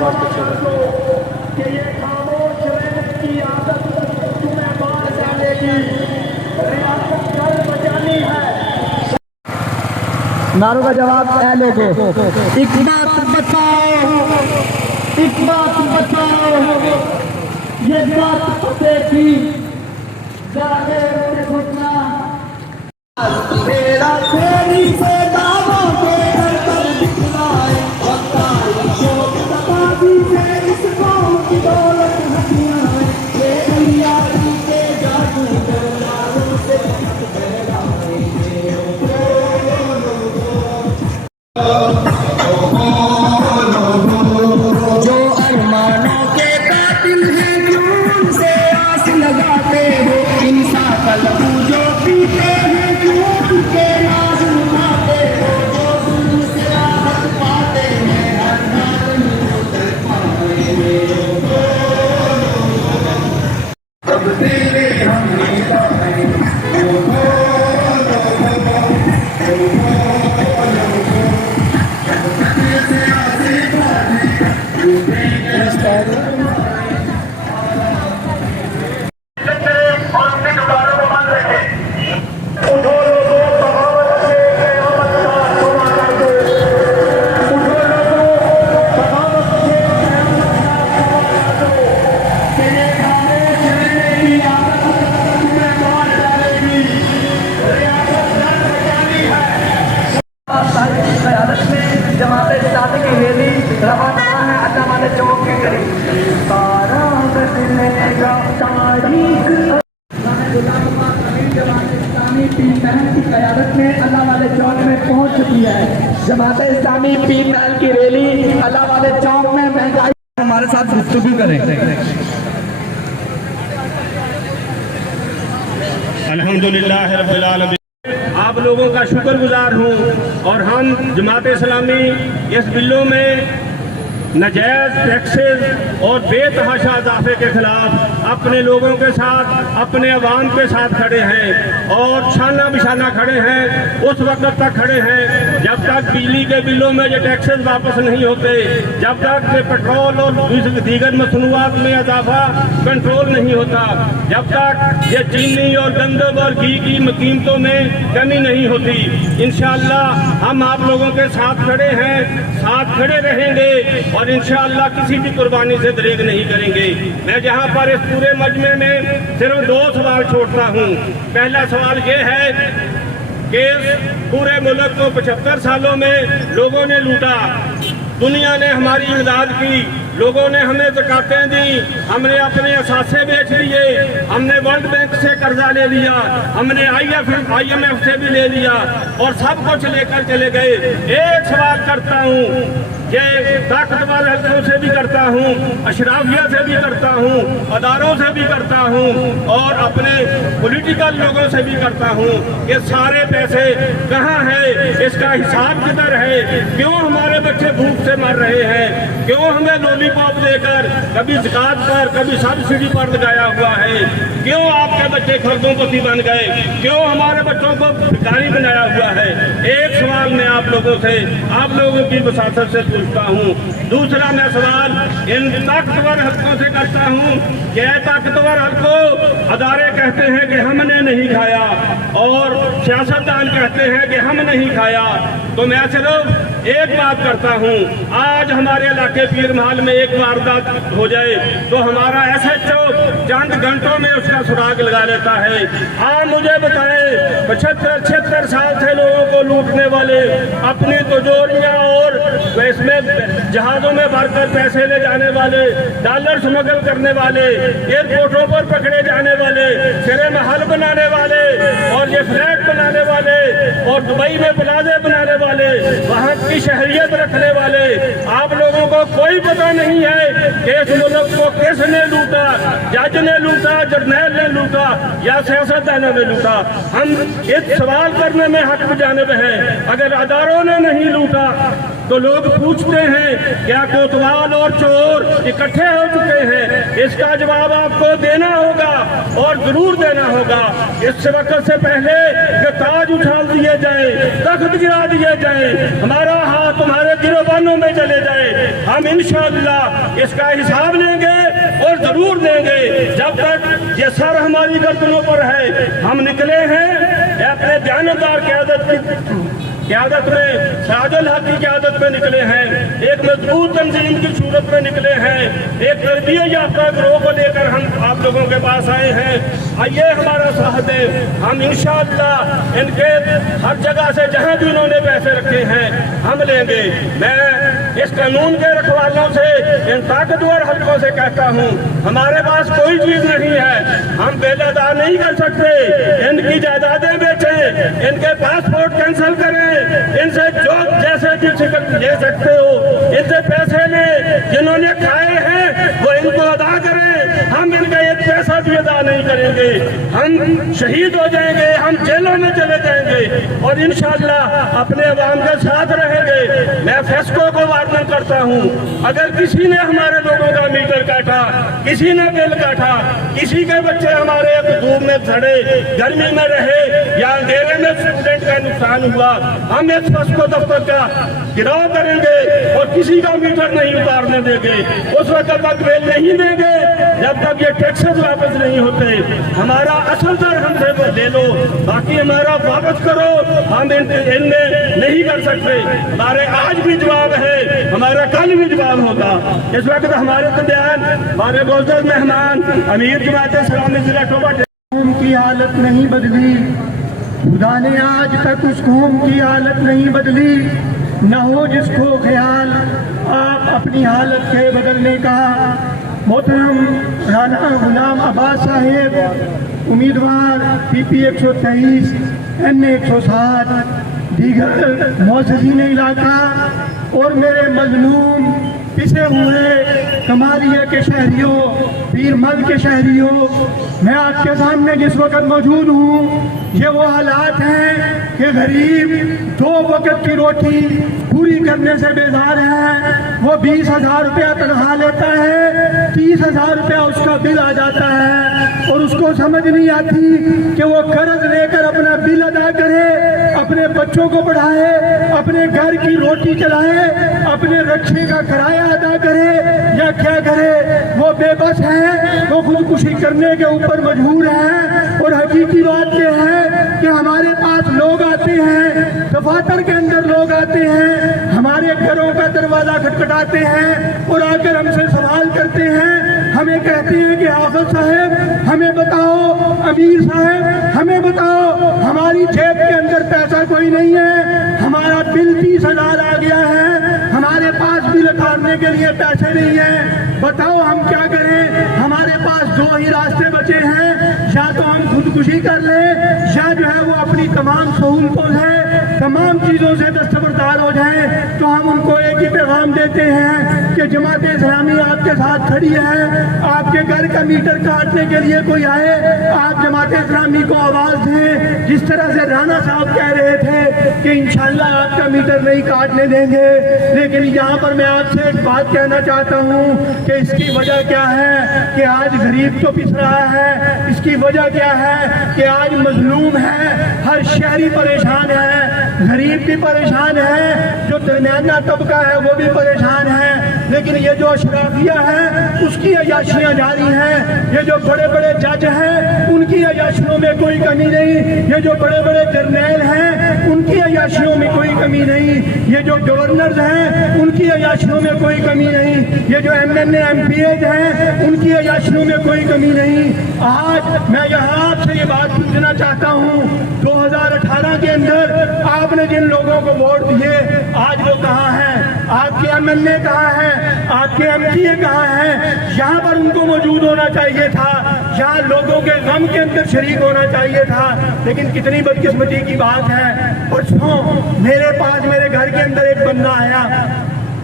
کہ یہ خاموش رہنے کی عادت تمہیں مار جانے کی، ریاست گھر بجانی ہے۔ نعروں کا جواب اے لوگوں، ایک بات بتاؤ، ایک بات بتاؤ، یہ بات پتے کی ظاہر سے گھٹنا تیرا تیری سے دعووں کے گھر پر دکھلائے، اور تاری شوق تبادی سے اس قوم کی دولت ہتھیاں ہیں، یہ الیاسی کے جادو دلالوں سے جو ارمانوں کے قاتل ہیں جون سے آس لگاتے ہو، انصاف کا لہو جو پیتے ہیں جون کے ناز اٹھاتے ہو، جو ظلم سے راحت پاتے ہیں ہر ناز میں پاتے ہیں، تبدیلی ہمیں کریں جماعت اسلامی کی ریلی روانہ ہے علامہ چوک کے قریب۔ سارا بچنے کا تاریخ جماعت اسلامی پیر محل کی قیادت میں اللہ والے چوک میں پہنچ چکی ہے۔ جماعت اسلامی پیر محل کی ریلی اللہ والے چوک میں مہنگائی ہمارے ساتھ گفتگو کریں۔ الحمدللہ رب العالمین، آپ لوگوں کا شکر گزار ہوں، اور ہم جماعت اسلامی اس بلوں میں ناجائز ٹیکسز اور بے تحاشا اضافے کے خلاف اپنے لوگوں کے ساتھ، اپنے عوام کے ساتھ کھڑے ہیں، اور شانہ بشانہ کھڑے ہیں، اس وقت تک کھڑے ہیں جب تک بجلی کے بلوں میں یہ ٹیکسز واپس نہیں ہوتے، جب تک یہ پٹرول اور دیگر مصنوعات میں اضافہ کنٹرول نہیں ہوتا، جب تک یہ چینی اور گندم اور گھی کی قیمتوں میں کمی نہیں ہوتی۔ انشاءاللہ ہم آپ لوگوں کے ساتھ کھڑے ہیں، ساتھ کھڑے رہیں گے، اور انشاءاللہ کسی بھی قربانی سے دریغ نہیں کریں گے۔ میں جہاں پر اس پورے مجمع میں صرف 2 سوال چھوڑتا ہوں۔ پہلا سوال یہ ہے کہ پورے ملک کو 75 سالوں میں لوگوں نے لوٹا، دنیا نے ہماری امداد کی، لوگوں نے ہمیں زکاتیں دی، ہم نے اپنے اثاثے بیچ لیے، ہم نے ورلڈ بینک سے قرضہ لے لیا، ہم نے آئی ایم ایف سے بھی لے لیا، اور سب کچھ لے کر چلے گئے۔ ایک سوال کرتا ہوں، یہ طاقتور حلقوں سے بھی کرتا ہوں، اشرافیہ سے بھی کرتا ہوں، اداروں سے بھی کرتا ہوں، اور اپنے پولیٹیکل لوگوں سے بھی کرتا ہوں کہ سارے پیسے کہاں ہیں، اس کا حساب کدھر ہے؟ کیوں ہمارے بچے بھوک سے مر رہے ہیں؟ کیوں ہمیں لولی پاپ دے کر کبھی زکات پر کبھی سبسڈی پر لگایا ہوا ہے؟ کیوں آپ کے بچے خردوں پتی بن گئے؟ کیوں ہمارے بچوں کو بھکاری بنایا ہوا ہے؟ ایک سوال میں آپ لوگوں سے، آپ لوگوں کی وساطت سے پوچھتا ہوں۔ دوسرا میں سوال ان طاقتور حلقوں سے کرتا ہوں کہ اے طاقتور حلقوں، ادارے کہتے ہیں کہ ہم نے نہیں کھایا، اور سیاستدان کہتے ہیں کہ ہم نہیں کھایا، تو میں صرف ایک بات کرتا ہوں، آج ہمارے علاقے پیر محل میں ایک واردات ہو جائے تو ہمارا ایس ایچ او چند گھنٹوں میں اس کا سراغ لگا لیتا ہے۔ آپ مجھے بتائیں، 75-76 سال سے لوگوں کو لوٹنے والے، اپنی تجوریاں اور اس میں جہازوں میں بھر کر پیسے لے جانے والے، ڈالر سمگل کرنے والے، ایئرپورٹوں پر پکڑے جانے والے، سرے محل بنانے والے، اور یہ فلیٹ بنانے والے، اور دبئی میں پلازے بنانے والے، وہاں کی شہریت رکھنے والے، آپ لوگوں کو کوئی پتہ نہیں ہے کہ اس ملک کو کس نے لوٹا؟ جج نے لوٹا، جرنیل نے لوٹا، یا سیاستدانوں نے لوٹا؟ ہم اس سوال کرنے میں حق بجانب ہیں۔ اگر اداروں نے نہیں لوٹا تو لوگ پوچھتے ہیں کیا کوتوال اور چور اکٹھے ہو چکے ہیں؟ اس کا جواب آپ کو دینا ہوگا، اور ضرور دینا ہوگا۔ اس وقت سے پہلے کہ تاج اچھال دیے جائیں، تخت گرا دیے جائیں، ہمارا ہاتھ تمہارے گروبانوں میں چلے جائے، ہم انشاءاللہ اس کا حساب لیں گے اور ضرور دیں گے۔ جب تک یہ سر ہماری گردنوں پر ہے، ہم نکلے ہیں اپنے دیانتدار قیادت میں، سراج الحق کی قیادت میں نکلے ہیں، ایک مضبوط تنظیم کی صورت میں نکلے ہیں، ایک تربیت یافتہ گروہ کو لے کر ہم آپ لوگوں کے پاس آئے ہیں۔ آئیے ہمارا ساتھ دیں، ہم انشاءاللہ ان کے ہر جگہ سے جہاں بھی انہوں نے پیسے رکھے ہیں ہم لیں گے۔ میں اس قانون کے رکھوالوں سے، ان طاقتور حلقوں سے کہتا ہوں، ہمارے پاس کوئی چیز نہیں ہے، ہم بل ادا نہیں کر سکتے، ان کی جائیدادیں بیچیں، ان کے پاسپورٹ کینسل کریں، ان سے جو جیسے بھی شکل لے سکتے ہو ان سے پیسے لیں، جنہوں نے کھائے ہیں وہ ان کو ادا کریں، ہم ان کا ایک پیسہ بھی ادا نہیں کریں گے، ہم شہید ہو جائیں گے، ہم جیلوں میں چلے جائیں گے اور انشاءاللہ اپنے عوام کے ساتھ رہیں گے۔ میں فیسکو کو وارننگ کرتا ہوں، اگر کسی نے ہمارے لوگوں کا میٹر کاٹا، کسی نے بل کاٹا، کسی کے بچے ہمارے دھوپ میں کھڑے گرمی میں رہے یا اندھیرے میں اسٹوڈنٹ کا نقصان ہوا، ہم اس فیسکو دفتر کا گراؤ کریں گے اور کسی کا میٹر نہیں اتارنے دیں گے، اس وقت تک بل نہیں دیں گے جب تک یہ ٹیکسز واپس نہیں ہوتے۔ ہمارا اصل در ہم سے لے لو، باقی ہمارا واپس کرو، ہم ان میں نہیں کر سکتے۔ ہمارے آج بھی جواب ہے، ہمارا کل بھی جواب ہوگا۔ اس وقت ہمارے درمیان ہمارے معزز مہمان امیر جماعت اسلامی ضلع ٹوبہ قوم کی حالت نہیں بدلی، خدا نے آج تک اس قوم کی حالت نہیں بدلی، نہ ہو جس کو خیال آپ اپنی حالت کے بدلنے کا۔ محترم رانا غلام عباس صاحب، امیدوار پی پی 123 این 107، دیگر معززین علاقہ اور میرے مظلوم پسے ہوئے کمالیہ کے شہریوں، پیر مل کے شہریوں، میں آپ کے سامنے جس وقت موجود ہوں، یہ وہ حالات ہیں کہ غریب 2 وقت کی روٹی پوری کرنے سے بیزار ہے، وہ 20,000 روپیہ تنخواہ لیتا ہے، 30,000 روپیہ اس کا بل آ جاتا ہے اور اس کو سمجھ نہیں آتی کہ وہ قرض لے کر اپنا بل ادا کرے، اپنے بچوں کو پڑھائے، اپنے گھر کی روٹی چلائے، اپنے رکشے کا کرایہ ادا کرے یا کیا کرے۔ وہ بے بس ہے، وہ خودکشی کرنے کے اوپر مجبور ہے۔ اور حقیقی بات یہ ہے کہ ہمارے پاس لوگ آتے ہیں، دفاتر کے اندر لوگ آتے ہیں، ہمارے گھروں کا دروازہ کھٹکھٹاتے ہیں اور آ کر ہم سے سوال کرتے ہیں، ہمیں کہتے ہیں کہ حافظ صاحب ہمیں بتاؤ، امیر صاحب ہمیں بتاؤ، ہماری جیب کے اندر پیسہ کوئی نہیں ہے، ہمارا بل 30,000 آ گیا ہے، ہمارے پاس بل اتارنے کے لیے پیسے نہیں ہیں، بتاؤ ہم کیا کریں۔ ہمارے پاس 2 ہی راستے بچے ہیں، یا تو ہم خودکشی کر لیں یا جو ہے وہ اپنی تمام سہولتوں سے، تمام چیزوں سے دستبردار ہو جائیں۔ تو ہم ان کو ایک ہی پیغام دیتے ہیں کہ جماعت اسلامی آپ کے ساتھ کھڑی ہے، آپ کے گھر کا میٹر کاٹنے کے لیے کوئی آئے، آپ جماعت اسلامی کو آواز دیں، جس طرح سے رانا صاحب کہہ رہے تھے کہ انشاءاللہ آپ کا میٹر نہیں کاٹنے دیں گے۔ لیکن یہاں پر میں آپ سے ایک بات کہنا چاہتا ہوں کہ اس کی وجہ کیا ہے کہ آج غریب تو پس رہا ہے، اس کی وجہ کیا ہے کہ آج مظلوم ہے، ہر شہری پریشان ہے، غریب بھی پریشان ہے، جو درمیانہ طبقہ ہے وہ بھی پریشان ہے۔ لیکن یہ جو اشرافیہ ہے اس کی عیاشیاں جاری ہیں، یہ جو بڑے بڑے جج ہیں ان کی عیاشیوں میں کوئی کمی نہیں، یہ جو بڑے بڑے جرنیل ہیں ان کی عیاشیوں میں کوئی کمی نہیں، یہ جو گورنرز ہیں ان کی عیاشیوں میں کوئی کمی نہیں، یہ جو MNA MPs ہیں ان کی عیاشیوں میں کوئی کمی نہیں۔ آج میں یہاں آپ سے یہ بات پوچھنا چاہتا ہوں، 2018 کے اندر آپ نے جن لوگوں کو ووٹ دیے آج وہ کہاں ہیں؟ آپ کے MNA کہاں ہیں؟ آپ کے MPA کہاں ہیں؟ یہاں پر ان کو موجود ہونا چاہیے تھا، یہاں لوگوں کے غم کے اندر شریک ہونا چاہیے تھا۔ لیکن کتنی بدقسمتی کی بات ہے، پرسوں میرے پاس میرے گھر کے اندر ایک بندہ آیا،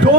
2